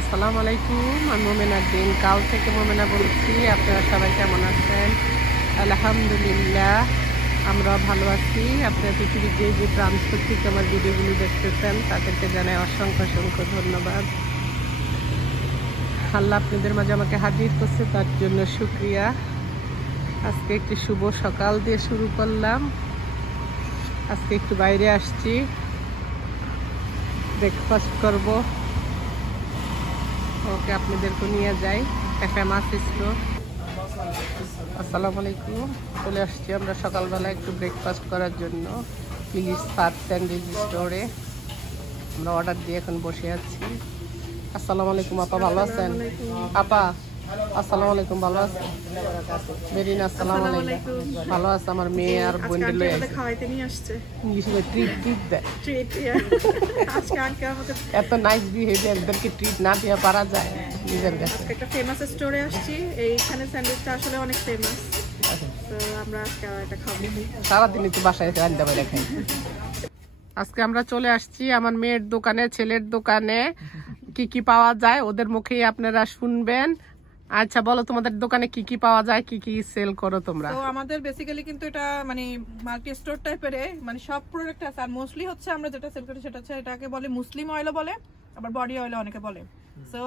আসসালামু আলাইকুম, আমি মোমেনা দিন কাল থেকে মোমেনা বলছি। আপনারা সবাই কেমন আছেন? আলহামদুলিল্লাহ, আমরা ভালো আছি। আপনারা পৃথিবীর যে যে প্রান্ত থেকে আমার ভিডিওগুলো দেখতেছেন তাদেরকে জানাই অসংখ্য অসংখ্য ধন্যবাদ। আল্লাহ আপনাদের মাঝে আমাকে হাজির করছে, তার জন্য শুক্রিয়া। আজকে একটি শুভ সকাল দিয়ে শুরু করলাম। আজকে একটু বাইরে আসছি, ব্রেকফাস্ট করব। ওকে, আপনাদেরকে নিয়ে যাই একটা ফেমাস স্টোর। আসসালামু আলাইকুম, চলে আসছি আমরা সকালবেলা একটু ব্রেকফাস্ট করার জন্য প্লিজ ফার্স্ট স্যান্ডউইচ স্টোরে। আমরা অর্ডার দিয়ে এখন বসে আছি। আসসালামু আলাইকুম আপা, ভালো আছেন? আপা আসসালামু আলাইকুম, ভালো আছেন? মেরিন আসসালামু আলাইকুম, ভালো আছে? আমার মেয়ে আর বোনদের লয়ে খাওয়াইতে নিয়ে আসছে। ইংলিশে ট্রিট ট্রিট দেয়। আজকে আঙ্কেল আমাদের এত নাইস বিহেভিয়ার, এদেরকে ট্রিট না দিয়ে পারা যায় নিজের কাছে। একটা ফেমাস স্টোরে আসছি, এইখানে স্যান্ডউইচটা আসলে অনেক ফেমাস। তো আমরা আজকে এটা খাবো। সারাদিনই তো বাসায় রান্না করে খাই। আজকে আমরা চলে আসছি আমার মেয়ের দোকানে, ছেলের দোকানে। কি কি পাওয়া যায় ওদের মুখেই আপনারা শুনবেন। আচ্ছা বলো, তোমাদের দোকানে কি কি পাওয়া যায়, কি কি সেল করো তোমরা? তো আমাদের বেসিক্যালি কিন্তু এটা মানে মাল্টি স্টোর টাইপের, মানে সব প্রোডাক্ট আছে। আর মোস্টলি হচ্ছে আমরা যেটা সেল করি সেটা হচ্ছে এটাকে বলে মুসলিম অয়েলও বলে, আবার বডি অয়েলও অনেকে বলে। সো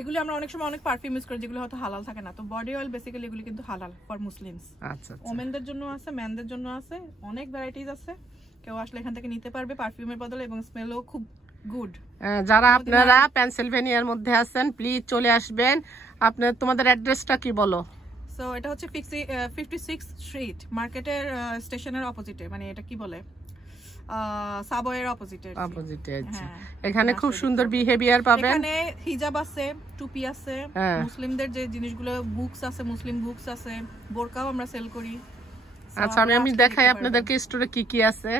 এগুলি আমরা অনেক সময় অনেক পারফিউম ইউজ করি যেগুলো হয়তো হালাল থাকে না। তো বডি অয়েল বেসিক্যালি এগুলি কিন্তু হালাল ফর মুসলিমস। আচ্ছা, ওমেনদের জন্য আছে, ম্যানদের জন্য আছে, অনেক ভ্যারাইটিস আছে। কেউ আসলে এখান থেকে নিতে পারবে পারফিউমের বদলে, এবং স্মেলও খুব গুড। যারা আপনারা পেনসিলভেনিয়ার মধ্যে আছেন প্লিজ চলে আসবেন। আপনার তোমাদের অ্যাড্রেসটা কি বলো? সো এটা হচ্ছে 56 স্ট্রিট, মার্কেটের স্টেশনের অপোজিটে, মানে এটা কি বলে সাবওয়ের অপোজিটে। এখানে খুব সুন্দর বিহেভিয়ার পাবেন। এখানে হিজাব আছে, টুপি আছে, মুসলিমদের যে জিনিসগুলো বুকস আছে, মুসলিম বুকস আছে, বোরকাও আমরা সেল করি। আচ্ছা, আমি দেখাই আপনাদেরকে স্টোরে কি কি আছে।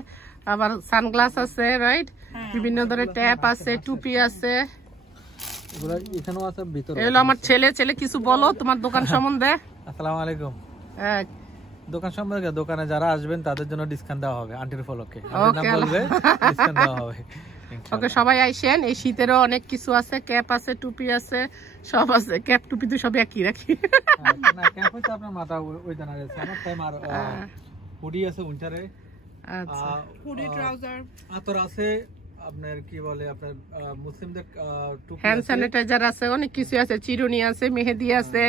আবার সানগ্লাস আছে, রাইট? বিভিন্ন ধরনের ট্যাপ আছে, টুপি আছে। এখানেও আছে ভিতরে। এগুলো আমার ছেলে কিছু বলো তোমার দোকান সম্বন্ধে। আসসালামু আলাইকুম। দোকান সম্বন্ধে, দোকানে যারা আসবেন তাদের জন্য ডিসকাউন্ট দেওয়া হবে। আন্টির ফলকে নাম বলবে, ডিসকাউন্ট দেওয়া হবে। ওকে, সবাই আইসেন। এই শীতেরও অনেক কিছু আছে, ক্যাপ আছে, টুপি আছে, সব আছে। ক্যাপ টুপি তো সব একই রাখি। না, ক্যাপ হচ্ছে আপনার মাথা ওই জানা আছে। আমার টাইম আর হুডি আছে উইন্টারে। আচ্ছা, হুডি, ট্রাউজার, আতর আছে, আপনার কি বলে আপনার মুসলিমদের টুপি, হ্যান্ড স্যানিটাইজার আছে, অনেক কিছু আছে, চিরুনি আছে, মেহেদি আছে,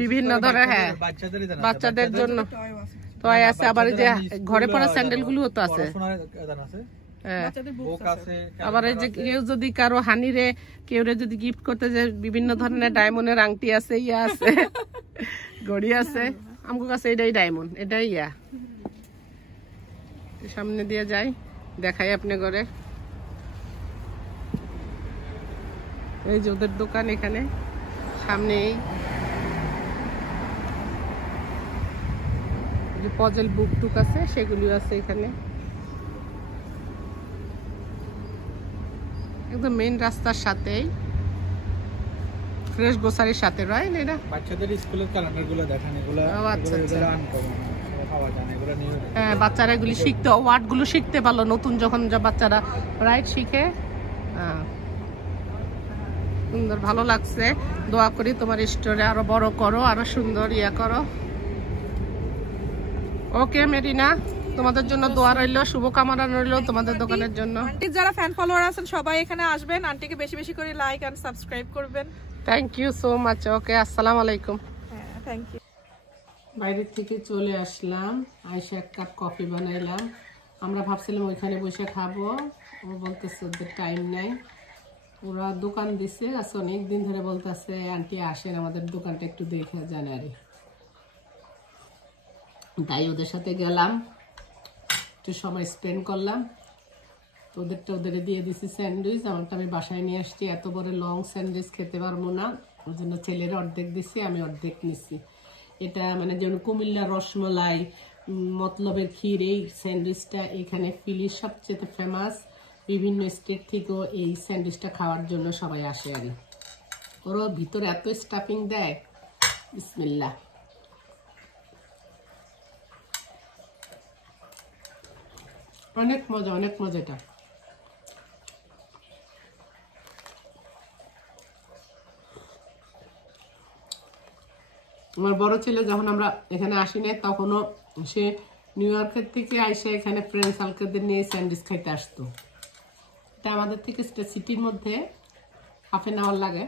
বিভিন্ন ধরনের। হ্যাঁ, বাচ্চাদের জন্য টয় আছে। আবার যে ঘরে পরা স্যান্ডেল গুলো তো আছে। আবার এই যে কেউ যদি কারো হানিরে কেউ যদি গিফট করতে যে বিভিন্ন ধরনের ডায়মন্ডের আংটি আছে, ইয়া আছে, ঘড়ি আছে। আমার কাছে এটাই ডায়মন্ড, এটাই ইয়া। সামনে দিয়ে যাই, দেখাই আপনি ঘরে। এই যে ওদের দোকান, এখানে সামনেই যে পজল বুক টুক আছে, সেগুলি আছে এখানে। একদম মেইন রাস্তার সাথেই, ফ্রেশ গ্রোসারির সাথে, রাইট? এটা বাচ্চাদের স্কুলের ক্যালেন্ডারগুলো দেখেন, এগুলো হ্যাঁ, বাচ্চারা এগুলি শিখতে, ওয়ার্ডগুলো শিখতে পারলো নতুন, যখন বাচ্চারা রাইট শিখে। সুন্দর, ভালো লাগছে। দোয়া করি তোমার স্টোরে আরো বড় করো, আরো সুন্দর ইয়া করো। ওকে মেরিনা, তোমাদের জন্য দোয়া রইলো, শুভকামনা রইলো তোমাদের দোকানের জন্য। আন্টির যারা ফ্যান ফলোয়ার আছেন সবাই এখানে আসবেন, আন্টিকে বেশি বেশি করে লাইক এন্ড সাবস্ক্রাইব করবেন। Thank you so much. Okay, আসসালামু আলাইকুম। হ্যাঁ, থ্যাংক ইউ। বাইরের থেকে চলে আসলাম, আইসা এক কাপ কফি বানাইলাম। আমরা ভাবছিলাম ওইখানে বসে খাবো, ও বলতেছে ওদের টাইম নাই। ওরা দোকান দিছে, আজকে অনেকদিন ধরে বলতেছে আন্টি আসেন আমাদের দোকানটা একটু দেখে যান। আরে তাই ওদের সাথে গেলাম, একটু সময় স্পেন্ড করলাম। তো ওদেরটা ওদের দিয়ে দিছি স্যান্ডউইচ, আমারটা আমি বাসায় নিয়ে আসছি। এত বড় লং স্যান্ডউইচ খেতে পারবো না, ওই জন্য ছেলের অর্ধেক দিছি, আমি অর্ধেক নিছি। এটা মানে যেমন কুমিল্লা রসমলাই, মতলবের ক্ষীর, এই স্যান্ডউইচটা এখানে ফিলির সবচেয়ে ফেমাস। বিভিন্ন স্টেট থেকেও এই স্যান্ডউইচটা খাওয়ার জন্য সবাই আসে। আর ওরও ভিতরে এত স্টাফিং দেয়, বিসমিল্লাহ। অনেক মজা, অনেক মজা। এটা আমার বড় ছেলে যখন আমরা এখানে আসি নাই তখনও সে নিউ ইয়র্কের থেকে আইসা এখানে ফ্রেন্ড সার্কেলদের নিয়ে স্যান্ডউইচ খাইতে আসতো। এটা আমাদের থেকে সিটির মধ্যে হাফ এন আওয়ার লাগে।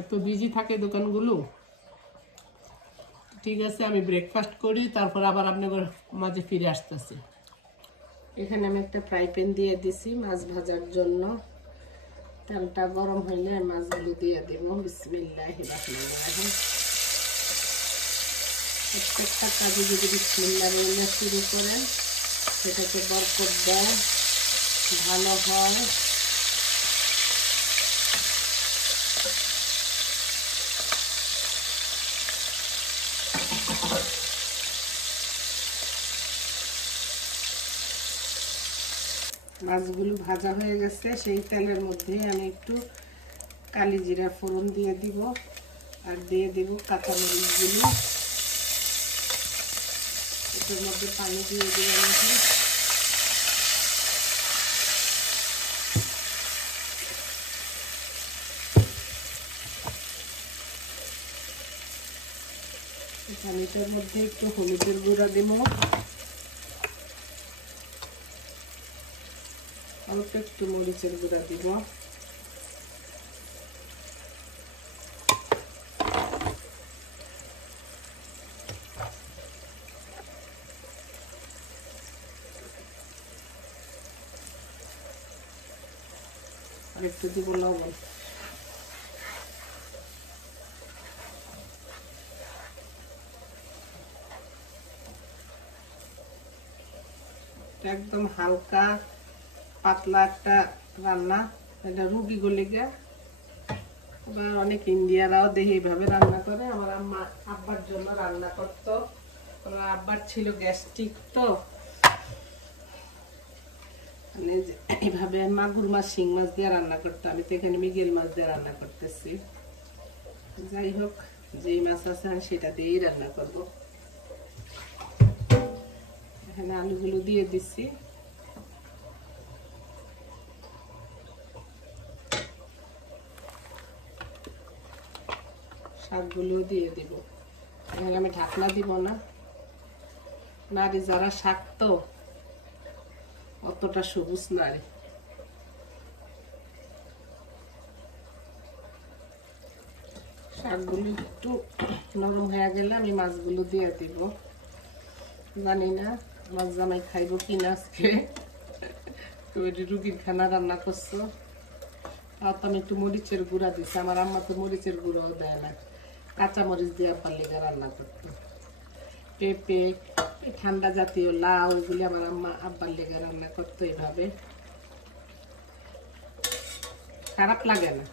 এত বিজি থাকে দোকানগুলো। ঠিক আছে, আমি ব্রেকফাস্ট করি, তারপর আবার আপনাদের মাঝে ফিরে আসতেছি। এখানে আমি একটা ফ্রাই প্যান দিয়ে দিছি মাছ ভাজার জন্য। তেলটা গরম হইলে মাছগুলো দিয়ে দেব। বিসমিল্লাহির রহমানির রহিম। প্রত্যেকটা কাজে যদি বিসমিল্লাহ বলে শুরু করেন সেটাকে বরকত দেয়, ভালো হয়। মাছগুলো ভাজা হয়ে গেছে, সেই তেলের মধ্যে আমি একটু কালি জিরা ফোড়ন দিয়ে দিব আর দিয়ে দিব কাঁচামরিচগুলো। এটার মধ্যে পানি দিয়ে দিব নাকি। পানিটার মধ্যে একটু হলুদের গুঁড়া দিব, অল্প একটু মরিচের গুঁড়া দিব, আর একটু দিব লবণ। একদম হালকা পাতলা একটা রান্না, এটা রুগী গলে গিয়া। আবার অনেক ইন্ডিয়ারাও দেখে এইভাবে রান্না করে। আমার আম্মা আব্বার জন্য রান্না করতো। আমার আব্বার ছিল গ্যাস্ট্রিক, তো মানে এইভাবে মাগুর মাছ শিং মাছ দিয়ে রান্না করতো। আমি তো এখানে মৃগেল মাছ দিয়ে রান্না করতেছি। যাই হোক, যেই মাছ আছে আমি সেটা দিয়েই রান্না করব। এখানে আলুগুলো দিয়ে দিচ্ছি। শাকগুলো দিয়ে দিব। এখানে আমি ঢাকনা দিব না, নারী যারা শাক তো অতটা সবুজ নারী। শাকগুলো একটু নরম হয়ে গেলে আমি মাছগুলো দিয়ে দিব। জানি না মাছ জামাই খাইব কিনা আজকে। রুগীর খানা রান্না করছো। তাও তো আমি একটু মরিচের গুঁড়া দিচ্ছি। আমার আম্মা তো মরিচের গুঁড়াও দেয় না, কাঁচা মরিচ দিয়ে আব্বার লেগে রান্না করতো। পেঁপে, ঠান্ডা জাতীয় লাউ, এগুলি আমার আম্মা আব্বার লেগে রান্না করতো এইভাবে। খারাপ লাগে না,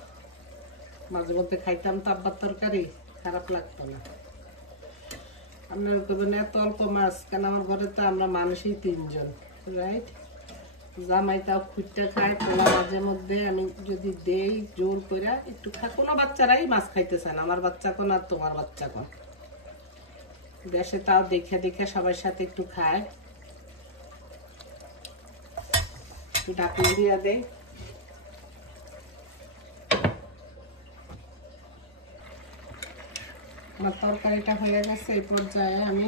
মাঝে মধ্যে খাইতাম তো আব্বার তরকারি, খারাপ লাগতো না। আপনারা করবেন এত অল্প মাছ কেন? আমার ঘরে তো আমরা মানুষই 3 জন, রাইট? জামাই তাও খুঁটতে খায়, পোলা মাঝে মধ্যে আমি যদি দেই জোর করে একটু খায়। কোনো বাচ্চারাই মাছ খাইতে চায় না, আমার বাচ্চা কোন আর তোমার বাচ্চা কোন। দেশে তাও দেখে দেখে সবার সাথে একটু খায়। একটু ঢাকনা দিয়ে দেয়। আমার তরকারিটা হয়ে গেছে। এই পর্যায়ে আমি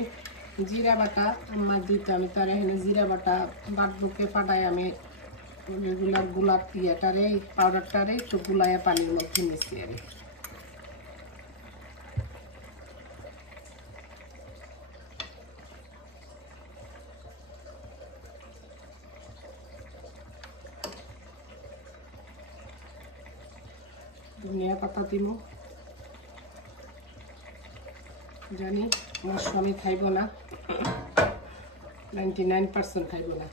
জিরা বাটা আম্মা দিতে, আমি তার এখানে জিরা বাটা বাটবুকে পাটায় আমি রেগুলার গোলাপ ইয়েটারে পাউডারটারে একটু গুলাইয়া পানির মধ্যে মিশিয়ে আমি ধনিয়া পাতা দিব। জানি আমার স্বামী খাইব না, 99% খাইব না।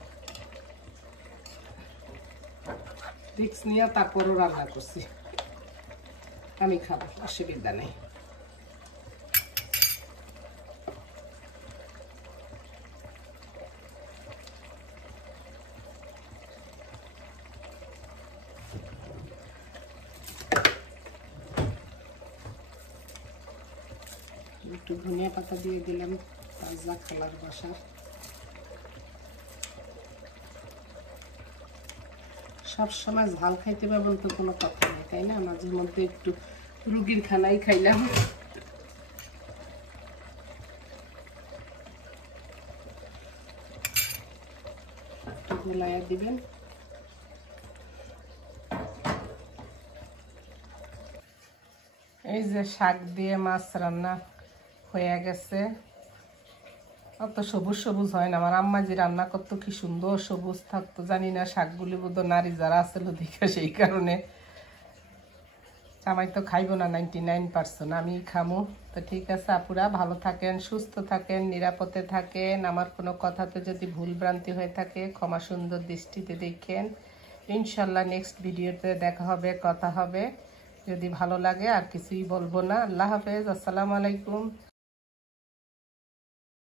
রিক্স নিয়ে তারপরও রান্না করছি। আমি খাবো, অসুবিধা নেই। একটু ধনিয়া পাতা দিয়ে দিলাম, তাজা কালার বাসার। সবসময় ঝাল খাইতে পারবেন তো কোনো কথা নেই, তাই না? মাঝে মধ্যে একটু রুগীর খানাই খাইলাম। মিলাইয়া দিবেন। এই যে শাক দিয়ে মাছ রান্না হয়ে গেছে। অত সবুজ সবুজ হয় না, আমার আম্মা যে রান্না করতো কি সুন্দর সবুজ থাকতো। জানি না শাকগুলি বোধ নারী যারা আছিল দেখে সেই কারণে। জামাই তো খাইব না 99%, আমি খামো। তো ঠিক আছে আপুরা, ভালো থাকেন, সুস্থ থাকেন, নিরাপদে থাকেন। আমার কোনো কথাতে যদি ভুল ভ্রান্তি হয়ে থাকে ক্ষমা সুন্দর দৃষ্টিতে দেখেন। ইনশাল্লাহ নেক্সট ভিডিওতে দেখা হবে, কথা হবে। যদি ভালো লাগে আর কিছুই বলবো না। আল্লাহ হাফেজ, আসসালামু আলাইকুম।